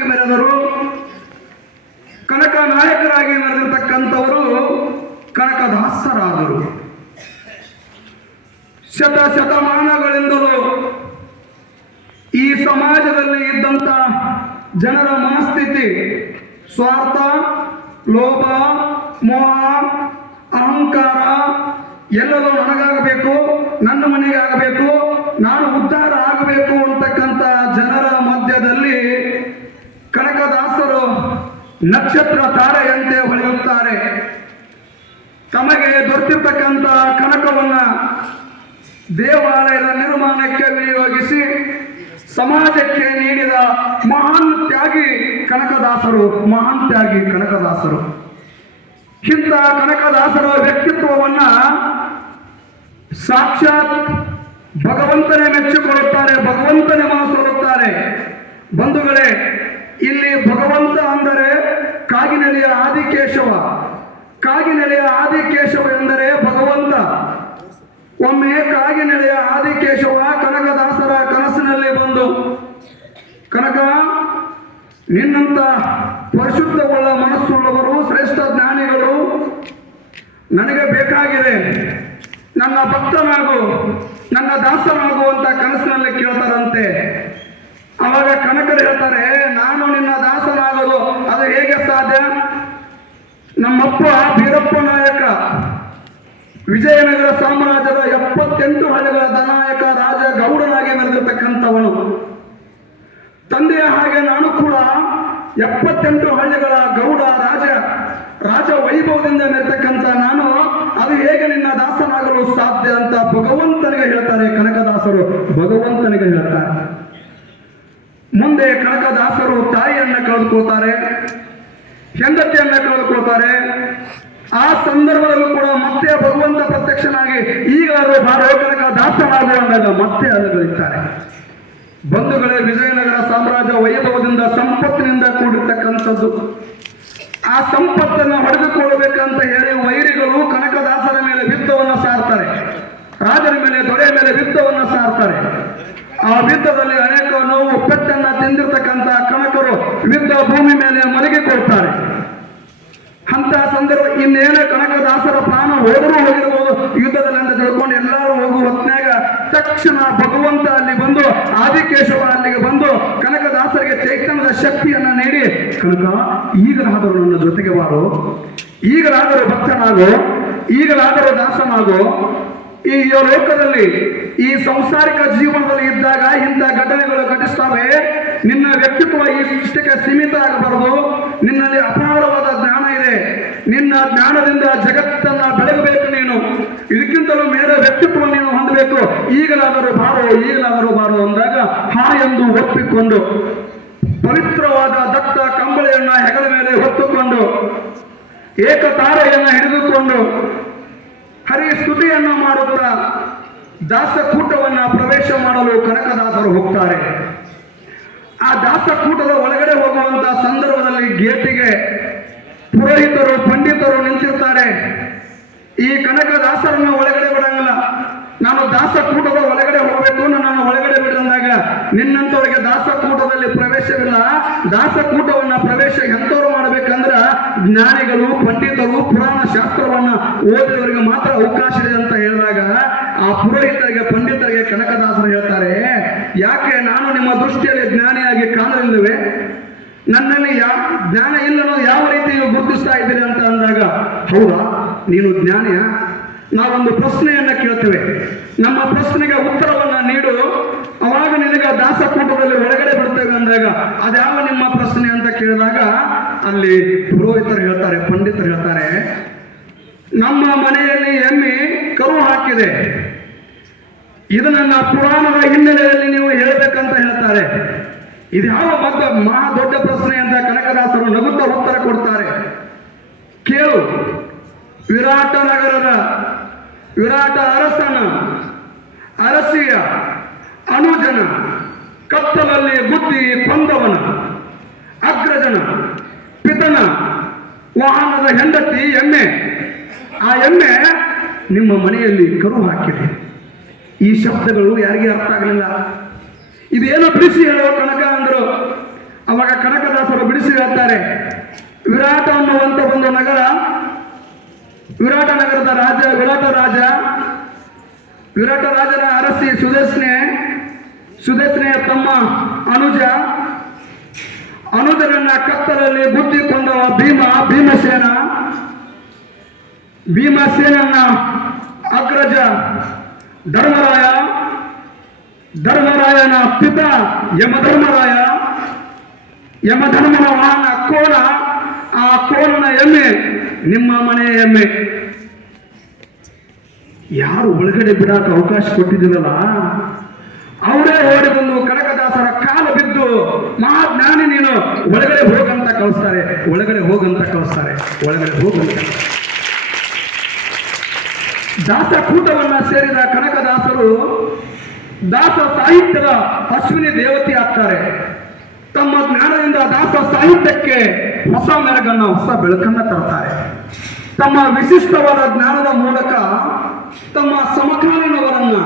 ನಾಯಕರಾಗಿ ಮೆರೆದರು ಕನಕ ನಾಯಕರಾಗಿ ಮೆರೆದಿರ್ತಕ್ಕಂಥವರು ಕನಕದಾಸರಾದರು. ಶತ ಶತಮಾನಗಳಿಂದಲೂ ಈ ಸಮಾಜದಲ್ಲಿ ಇದ್ದಂತ ಜನರ ಮನಸ್ಥಿತಿ, ಸ್ವಾರ್ಥ, ಲೋಭ, ಮೋಹ, ಅಹಂಕಾರ ಎಲ್ಲದೂ ನನಗಾಗಬೇಕು. ನಕ್ಷತ್ರ ತಾರೆಯಂತೆ ಹೊಳೆಯುತ್ತಾರೆ. ತಮಗೆ ದೊರೆತಿರ್ತಕ್ಕಂಥ ಕನಕವನ್ನ ದೇವಾಲಯದ ನಿರ್ಮಾಣಕ್ಕೆ ವಿನಿಯೋಗಿಸಿ ಸಮಾಜಕ್ಕೆ ನೀಡಿದ ಮಹಾನ್ ತ್ಯಾಗಿ ಕನಕದಾಸರು, ಮಹಾನ್ ತ್ಯಾಗಿ ಕನಕದಾಸರು. ಇಂಥ ಕನಕದಾಸರ ವ್ಯಕ್ತಿತ್ವವನ್ನ ಸಾಕ್ಷಾತ್ ಭಗವಂತನೇ ಮೆಚ್ಚಿಕೊಳ್ಳುತ್ತಾರೆ, ಭಗವಂತನೇ ಮನಸ್ಸು ಬಂಧುಗಳೇ ಇಲ್ಲಿ ಭಗವಂತ ಅಂದರೆ ಕಾಗಿನೆಲೆಯ ಆದಿಕೇಶವ. ಕಾಗಿನೆಲೆಯ ಆದಿಕೇಶವ ಎಂದರೆ ಭಗವಂತ. ಒಮ್ಮೆ ಕಾಗಿನೆಲೆಯ ಆದಿಕೇಶವ ಕನಕದಾಸರ ಕನಸಿನಲ್ಲಿ ಬಂದು, ಕನಕ ನಿನ್ನಂತ ಪರಿಶುದ್ಧವುಳ್ಳ ಮನಸ್ಸುಳ್ಳವರು, ಶ್ರೇಷ್ಠ ಜ್ಞಾನಿಗಳು, ನನಗೆ ಬೇಕಾಗಿದೆ. ನನ್ನ ಭಕ್ತನಾಗು, ನನ್ನ ದಾಸನಾಗು ಅಂತ ಕನಸಿನಲ್ಲಿ ಕೇಳ್ತಾರಂತೆ. ಅವಾಗ ಕನಕರು ಹೇಳ್ತಾರೆ, ನಾನು ನಿನ್ನ ದಾಸನಾಗಲು ಅದು ಹೇಗೆ ಸಾಧ್ಯ? ನಮ್ಮಪ್ಪ ಬೀರಪ್ಪ ನಾಯಕ, ವಿಜಯನಗರ ಸಾಮ್ರಾಜ್ಯದ ಎಪ್ಪತ್ತೆಂಟು ಹಳ್ಳಿಗಳ ದನಾಯಕ ರಾಜ ಗೌಡನಾಗಿ ಮೆರೆದಿರ್ತಕ್ಕಂಥವನು. ತಂದೆಯ ಹಾಗೆ ನಾನು ಕೂಡ ಎಪ್ಪತ್ತೆಂಟು ಹಳ್ಳಿಗಳ ಗೌಡ ರಾಜ ರಾಜ ವೈಭವದಿಂದ ಮೆರೆತಕ್ಕಂಥ ನಾನು, ಅದು ಹೇಗೆ ನಿನ್ನ ದಾಸನಾಗಲು ಸಾಧ್ಯ ಅಂತ ಭಗವಂತನಿಗೆ ಹೇಳ್ತಾರೆ ಕನಕದಾಸರು. ಭಗವಂತನಿಗೆ ಹೇಳ್ತಾರೆ. ಮುಂದೆ ಕನಕದಾಸರು ತಾಯಿಯನ್ನ ಕಳೆದುಕೊಳ್ತಾರೆ, ಹೆಂಡತಿಯನ್ನ ಕಳೆದುಕೊಳ್ತಾರೆ. ಆ ಸಂದರ್ಭದಲ್ಲೂ ಕೂಡ ಮತ್ತೆ ಭಗವಂತ ಪ್ರತ್ಯಕ್ಷನಾಗಿ ಈಗಾದರೂ ಕನಕ ದಾಸನಾಗು ಅಂದಾಗ ಮತ್ತೆ ಅನುಗ್ರಹಿಸ್ತಾರೆ. ಬಂಧುಗಳೇ, ವಿಜಯನಗರ ಸಾಮ್ರಾಜ್ಯ ವೈಭವದಿಂದ ಸಂಪತ್ತಿನಿಂದ ಕೂಡಿರ್ತಕ್ಕಂಥದ್ದು. ಆ ಸಂಪತ್ತನ್ನು ಹೊಡೆದುಕೊಳ್ಳಬೇಕಂತ ಹೇಳಿ ವೈರಿಗಳು ಕನಕದಾಸರ ಮೇಲೆ ವಿತ್ತವನ್ನು ಸಾರ್ತಾರೆ. ರಾಜರ ಮೇಲೆ, ದೊರೆಯ ಮೇಲೆ ವಿತ್ತವನ್ನು ಸಾರ್ತಾರೆ. ಆ ಯುದ್ಧದಲ್ಲಿ ಅನೇಕ ನೋವು, ಪೆಟ್ಟನ್ನ ತಿಂದಿರ್ತಕ್ಕಂತಹ ಕನಕರು ಯುದ್ಧ ಭೂಮಿ ಮೇಲೆ ಮಲಗಿಕೊಳ್ತಾರೆ ಅಂತ ಸಂದರ್ಭ ಇನ್ನೇನೇ ಕನಕದಾಸರ ಪ್ರಾಣ ಹೋದರೂ ಹೋಗಿರ್ಬೋದು. ಯುದ್ಧದಲ್ಲಿ ಅಂತ ತಿಳ್ಕೊಂಡು ಎಲ್ಲರೂ ಹೋಗುವ ಹೊತ್ನ್ಯಾಗ ತಕ್ಷಣ ಭಗವಂತ ಅಲ್ಲಿ ಬಂದು, ಆದಿಕೇಶವ ಅಲ್ಲಿಗೆ ಬಂದು ಕನಕದಾಸರಿಗೆ ಚೈತನ್ಯದ ಶಕ್ತಿಯನ್ನ ನೀಡಿ, ಕನಕ, ಈಗಲಾದರೂ ನನ್ನ ಜೊತೆಗೆ ಬಾರು. ಈಗಲಾದರೂ ಭಕ್ತನಾಗೋ. ಈಗಲಾದರೂ ದಾಸನಾಗೋ. ಈ ಲೋಕದಲ್ಲಿ ಈ ಸಂಸಾರಿಕ ಜೀವನದಲ್ಲಿ ಇದ್ದಾಗ, ಇಂಥ ಘಟನೆಗಳು ಘಟಿಸ್ತವೆ. ನಿನ್ನ ವ್ಯಕ್ತಿತ್ವ ಇಷ್ಟಕ್ಕೆ ಸೀಮಿತ ಆಗಬಾರದು. ನಿನ್ನಲ್ಲಿ ಅಪಾರವಾದ ಜ್ಞಾನ ಇದೆ. ನಿನ್ನ ಜ್ಞಾನದಿಂದ ಜಗತ್ತನ್ನ ಬೆಳಗಬೇಕು ನೀನು. ಇದಕ್ಕಿಂತಲೂ ಮೇಲೆ ವ್ಯಕ್ತಿತ್ವ ನೀನು ಹೊಂದಬೇಕು. ಈಗಲಾದರೂ ಬಾರೋ ಈಗಲಾದರೂ ಬಾರೋ ಅಂದಾಗ ಹಾ ಎಂದು ಒಪ್ಪಿಕೊಂಡು, ಪವಿತ್ರವಾದ ದತ್ತ ಕಂಬಳಿಯನ್ನ ಹೆಗಲ ಮೇಲೆ ಹೊತ್ತುಕೊಂಡು, ಏಕತಾರೆಯನ್ನ ಹಿಡಿದುಕೊಂಡು ಹರಿ ಸ್ತುತಿಯನ್ನು ಮಾಡುತ್ತಾ ದಾಸಕೂಟವನ್ನ ಪ್ರವೇಶ ಮಾಡಲು ಕನಕದಾಸರು ಹೋಗ್ತಾರೆ. ಆ ದಾಸಕೂಟದ ಒಳಗಡೆ ಹೋಗುವಂತಹ ಸಂದರ್ಭದಲ್ಲಿ ಗೇಟಿಗೆ ಪುರೋಹಿತರು, ಪಂಡಿತರು ನಿಂತಿರ್ತಾರೆ. ಈ ಕನಕದಾಸರನ್ನ ಒಳಗಡೆ ಬಿಡಂಗಿಲ್ಲ. ನಾನು ದಾಸಕೂಟದ ಒಳಗಡೆ ಹೋಗಬೇಕು ನಾನು ಒಳಗಡೆ ಬಿಡಂದಾಗ ನಿನ್ನಂತವರಿಗೆ ದಾಸಕೂಟದಲ್ಲಿ ಪ್ರವೇಶವಿಲ್ಲ. ದಾಸಕೂಟವನ್ನ ಪ್ರವೇಶ ಎಂತವ್ರು ಮಾಡಬೇಕಂದ್ರ ಜ್ಞಾನಿಗಳು, ಪಂಡಿತರು, ಪುರಾಣ ಶಾಸ್ತ್ರವನ್ನ ಓದಿದವರಿಗೆ ಮಾತ್ರ ಅವಕಾಶ ಇದೆ ಅಂತ ಹೇಳಿದಾಗ ಆ ಪುರೋಹಿತರಿಗೆ, ಪಂಡಿತರಿಗೆ ಕನಕದಾಸರು ಹೇಳ್ತಾರೆ, ಯಾಕೆ ನಾನು ನಿಮ್ಮ ದೃಷ್ಟಿಯಲ್ಲಿ ಜ್ಞಾನಿಯಾಗಿ ಕಾಣಲಿಲ್ಲವೆ? ನನ್ನಲ್ಲಿ ಯಾ, ಜ್ಞಾನ ಇಲ್ಲನೋ ಯಾವ ರೀತಿ ನೀವು ಗುರುತಿಸ್ತಾ ಇದ್ದೀರಿ ಅಂತ ಅಂದಾಗ, ಹೌದಾ, ನೀನು ಜ್ಞಾನಿಯ? ನಾವೊಂದು ಪ್ರಶ್ನೆಯನ್ನ ಕೇಳ್ತೇವೆ. ನಮ್ಮ ಪ್ರಶ್ನೆಗೆ ಉತ್ತರವನ್ನ ನೀಡು. ಅವಾಗ ನಿನಗೆ ದಾಸಕೂಟದಲ್ಲಿ ಒಳಗಡೆ ಬಿಡ್ತೇವೆ ಅಂದಾಗ, ಅದ್ಯಾವ ನಿಮ್ಮ ಪ್ರಶ್ನೆ ಅಂತ ಕೇಳಿದಾಗ, ಅಲ್ಲಿ ಪುರೋಹಿತರು ಹೇಳ್ತಾರೆ, ಪಂಡಿತರು ಹೇಳ್ತಾರೆ, ನಮ್ಮ ಮನೆಯಲ್ಲಿ ಎಮ್ಮೆ ಕರು ಹಾಕಿದೆ. ಇದು ನನ್ನ ಪುರಾಣದ ಹಿನ್ನೆಲೆಯಲ್ಲಿ ನೀವು ಹೇಳಬೇಕಂತ ಹೇಳ್ತಾರೆ. ಇದು ಯಾವ ಮದ್ದ ಮಹಾ ದೊಡ್ಡ ಪ್ರಶ್ನೆ ಅಂತ ಕನಕದಾಸರು ನಗುತ್ತ ಉತ್ತರ ಕೊಡ್ತಾರೆ. ಕೇಳು. ವಿರಾಟ ನಗರದ ವಿರಾಟ ಅರಸನ, ಅರಸಿಯ ಅನುಜನ, ಕತ್ತಲಲ್ಲಿ ಬುದ್ಧಿ ಕೊಂದವನ, ಅಗ್ರಜನ, ಪಿತನ ವಾಹನದ ಹೆಂಡತಿ ಎಮ್ಮೆ. ಆ ಎಮ್ಮೆ ನಿಮ್ಮ ಮನೆಯಲ್ಲಿ ಕರು ಹಾಕಿದೆ. ಈ ಶಬ್ದಗಳು ಯಾರಿಗೆ ಅರ್ಥ ಆಗಲಿಲ್ಲ. ಇದೇನೋ ಬಿಡಿಸಿ ಹೇಳೋ ಕನಕ ಅಂದರು. ಅವಾಗ ಕನಕದಾಸರು ಬಿಡಿಸಿ ಹೇಳ್ತಾರೆ, ವಿರಾಟ ಅನ್ನುವಂಥ ಒಂದು ನಗರ, ವಿರಾಟ ನಗರದ ರಾಜ, ವಿರಾಟ ರಾಜ, ವಿರಾಟ ರಾಜನ ಅರಸಿ ಸುದರ್ಶನೆ, ಸುದರ್ಶನೆಯ ತಮ್ಮ ಅನುಜ ಅನುಜರನ್ನ ಕತ್ತಲಲ್ಲಿ ಗುದ್ದಿಕೊಂಡವ ಭೀಮ, ಭೀಮಸೇನ, ಭೀಮಸೇನನ್ನ ಅಗ್ರಜ ಧರ್ಮರಾಯ, ಧರ್ಮರಾಯನ ಪಿತ ಯಮಧರ್ಮರಾಯ, ಯಮಧರ್ಮನ ವಾಹನ ಕೋಲ, ಆ ಕೋಲನ ಎಮ್ಮೆ, ನಿಮ್ಮ ಮನೆಯ ಎಮ್ಮೆ. ಯಾರು ಒಳಗಡೆ ಬಿಡಾಕ ಅವಕಾಶ ಕೊಟ್ಟಿದ್ದಿರಲ್ಲ? ಅವರೇ ಓಡಿ ಬಂದು ಕನಕದಾಸರ ಕಾಲ ಬಿದ್ದು ಮಹಾಜ್ಞಾನಿ ನೀನು ಒಳಗಡೆ ಹೋಗಂತ ಕಳಿಸ್ತಾರೆ, ಒಳಗಡೆ ಹೋಗಂತ ಕಳಿಸ್ತಾರೆ, ಒಳಗಡೆ ಹೋಗಂತ. ದಾಸ ಕೂಟವನ್ನ ಸೇರಿದ ಕನಕದಾಸರು ದಾಸ ಸಾಹಿತ್ಯದ ಅಶ್ವಿನಿ ದೇವತೆ ಆಗ್ತಾರೆ. ತಮ್ಮ ಜ್ಞಾನದಿಂದ ದಾಸ ಸಾಹಿತ್ಯಕ್ಕೆ ಹೊಸ ಮೆರಗನ್ನ, ಹೊಸ ಬೆಳಕನ್ನ ತರ್ತಾರೆ. ತಮ್ಮ ವಿಶಿಷ್ಟವಾದ ಜ್ಞಾನದ ಮೂಲಕ ತಮ್ಮ ಸಮಕಾಲೀನವರನ್ನ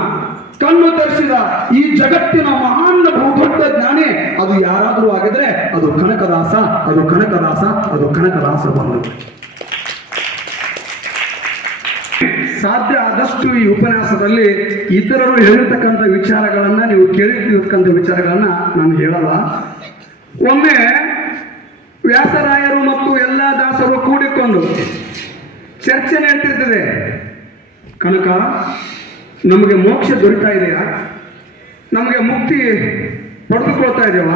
ಕಣ್ಣು ತರಿಸಿದ ಈ ಜಗತ್ತಿನ ಮಹಾನ್ ಬಹುದೊಡ್ಡ ಜ್ಞಾನಿ, ಅದು ಯಾರಾದರೂ ಆಗಿದ್ರೆ ಅದು ಕನಕದಾಸ ಅದು ಕನಕದಾಸ ಅದು ಕನಕದಾಸ ಬಂದು. ಸಾಧ್ಯ ಆದಷ್ಟು ಈ ಉಪನ್ಯಾಸದಲ್ಲಿ ಇತರರು ಹೇಳಿರ್ತಕ್ಕಂಥ ವಿಚಾರಗಳನ್ನು ನೀವು ಕೇಳಿರ್ತಕ್ಕಂಥ ವಿಚಾರಗಳನ್ನು ನಾನು ಹೇಳಲ್ಲ. ಒಮ್ಮೆ ವ್ಯಾಸರಾಯರು ಮತ್ತು ಎಲ್ಲ ದಾಸರು ಕೂಡಿಕೊಂಡು ಚರ್ಚೆ ನಡೀತಿರ್ತದೆ ಕನಕ, ನಮಗೆ ಮೋಕ್ಷ ದೊರೀತಾ ಇದೆಯಾ? ನಮಗೆ ಮುಕ್ತಿ ಪಡೆದುಕೊಳ್ತಾ ಇದ್ದೇವ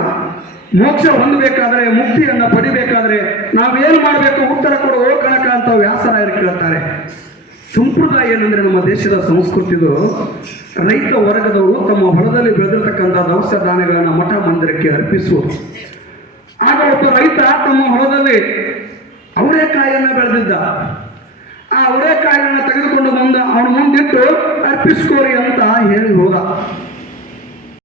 ಮೋಕ್ಷ ಹೊಂದಬೇಕಾದ್ರೆ ಮುಕ್ತಿಯನ್ನು ಪಡಿಬೇಕಾದ್ರೆ ನಾವೇನು ಮಾಡಬೇಕು? ಉತ್ತರ ಕೊಡು, ಓ ಕನಕ ಅಂತ ವ್ಯಾಸರಾಯರು ಕೇಳ್ತಾರೆ. ಸಂಪ್ರದಾಯ ಏನಂದ್ರೆ ನಮ್ಮ ದೇಶದ ಸಂಸ್ಕೃತಿದು, ರೈತ ವರ್ಗದವರು ತಮ್ಮ ಹೊಲದಲ್ಲಿ ಬೆಳೆದಿರ್ತಕ್ಕಂಥ ದವಸ ಧಾನ್ಯಗಳನ್ನು ಮಠ ಮಂದಿರಕ್ಕೆ ಅರ್ಪಿಸುವುದು. ಆಗ ಒಬ್ಬ ರೈತ ತಮ್ಮ ಹೊಲದಲ್ಲಿ ಅವರೆಕಾಯಿಯನ್ನು ಬೆಳೆದಿದ್ದ. ಆ ಅವರೆಕಾಯಿಯನ್ನು ತೆಗೆದುಕೊಂಡು ಬಂದು, ಅವನ ಮುಂದಿಟ್ಟು ಅರ್ಪಿಸ್ಕೋರಿ ಅಂತ ಹೇಳಿ ಹೋದ.